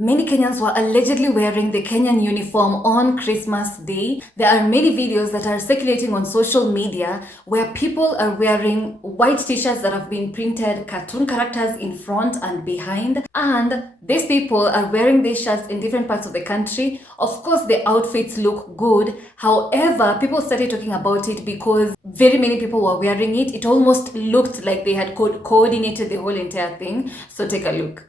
Many Kenyans were allegedly wearing the Kenyan uniform on Christmas Day. There are many videos that are circulating on social media where people are wearing white t-shirts that have been printed cartoon characters in front and behind. And these people are wearing these shirts in different parts of the country. Of course, the outfits look good. However, people started talking about it because very many people were wearing it. It almost looked like they had coordinated the whole entire thing. So take a look.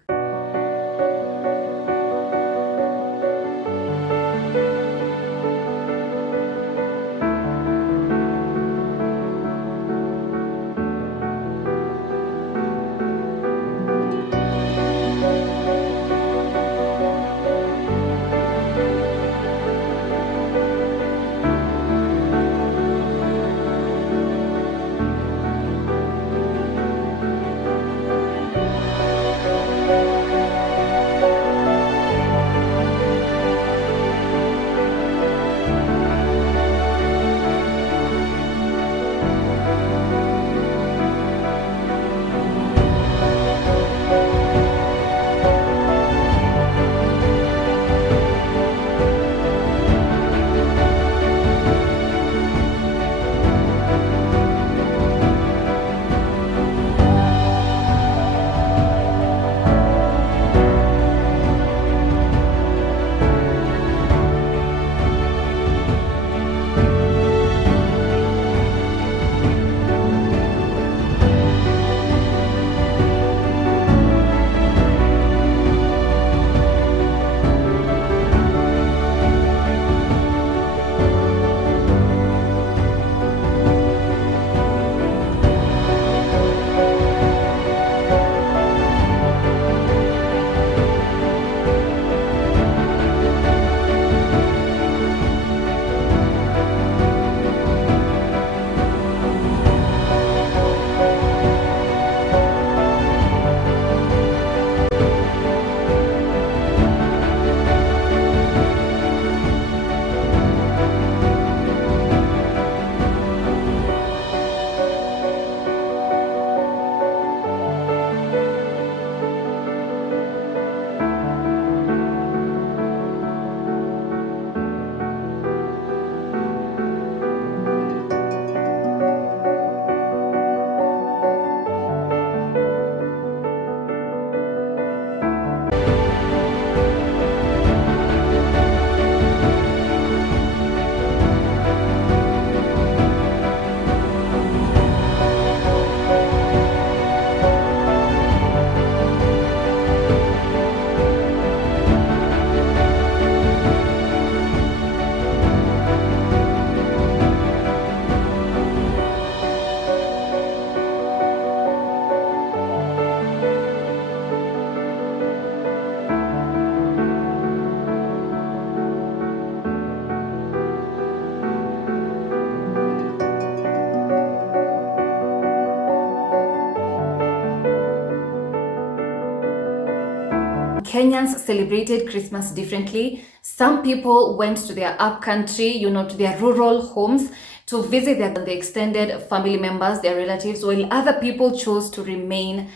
Kenyans celebrated Christmas differently. Some people went to their upcountry, to their rural homes to visit their extended family members, their relatives, while other people chose to remain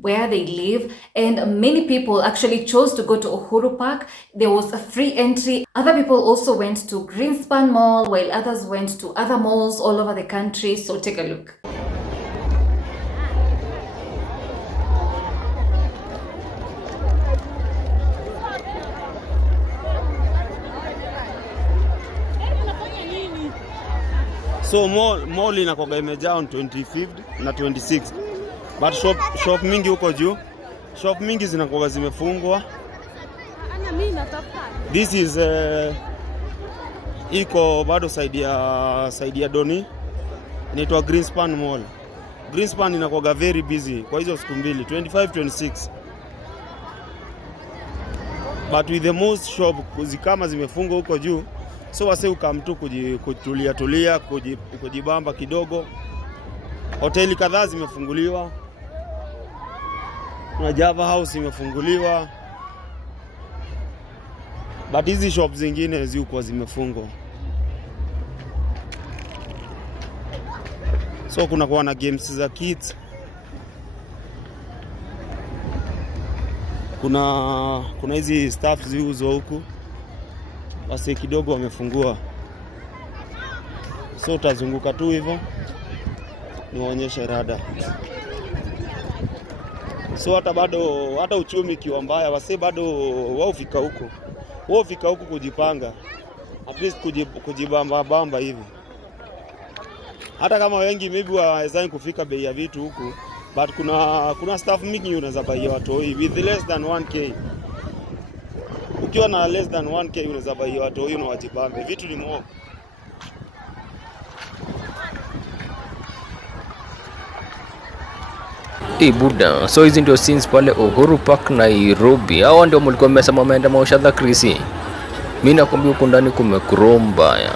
where they live. And many people actually chose to go to Uhuru Park. There was a free entry. Other people also went to Greenspan Mall, while others went to other malls all over the country. So take a look. So mall inakuwa imejaa on 25th na 26th. But shop mingi huko juu. Shop mingi zinakuwa zimefungwa. This is iko bado side ya Doni. Inaitwa Greenspan Mall. Greenspan inakuwa very busy kwa hizo siku mbili, 25 26. But with the most shop kama zimefungwa huko juu. So wase ukamtu kutulia, kujibamba kidogo. Hoteli kadhaa zimefunguliwa. Na Java House imefunguliwa. But hizi shop zingine ziko zimefungwa. So kuna kuwa na games za kids. kuna hizi staff ziuzo huku, basi kidogo wamefungua, so utazunguka tu hivyo niwaonyeshe rada. So hata uchumi kiwa mbaya, wase bado wao fika huko kujipanga, at least kujibamba hivi. Hata kama wengi maybe hawawezani kufika bei ya vitu huku, but kuna staff mingi unaweza buy watu with less than 1k. Ukiwa na less than 1k unaweza buy watu na wajibambe, vitu ni mob. Buda, so hizi ndio scenes pale Uhuru Park Nairobi. Hao ndio mlikuwa mmesema mmeenda Maushadha Krisi. Mimi nakwambia huko ndani kumekuromba ya.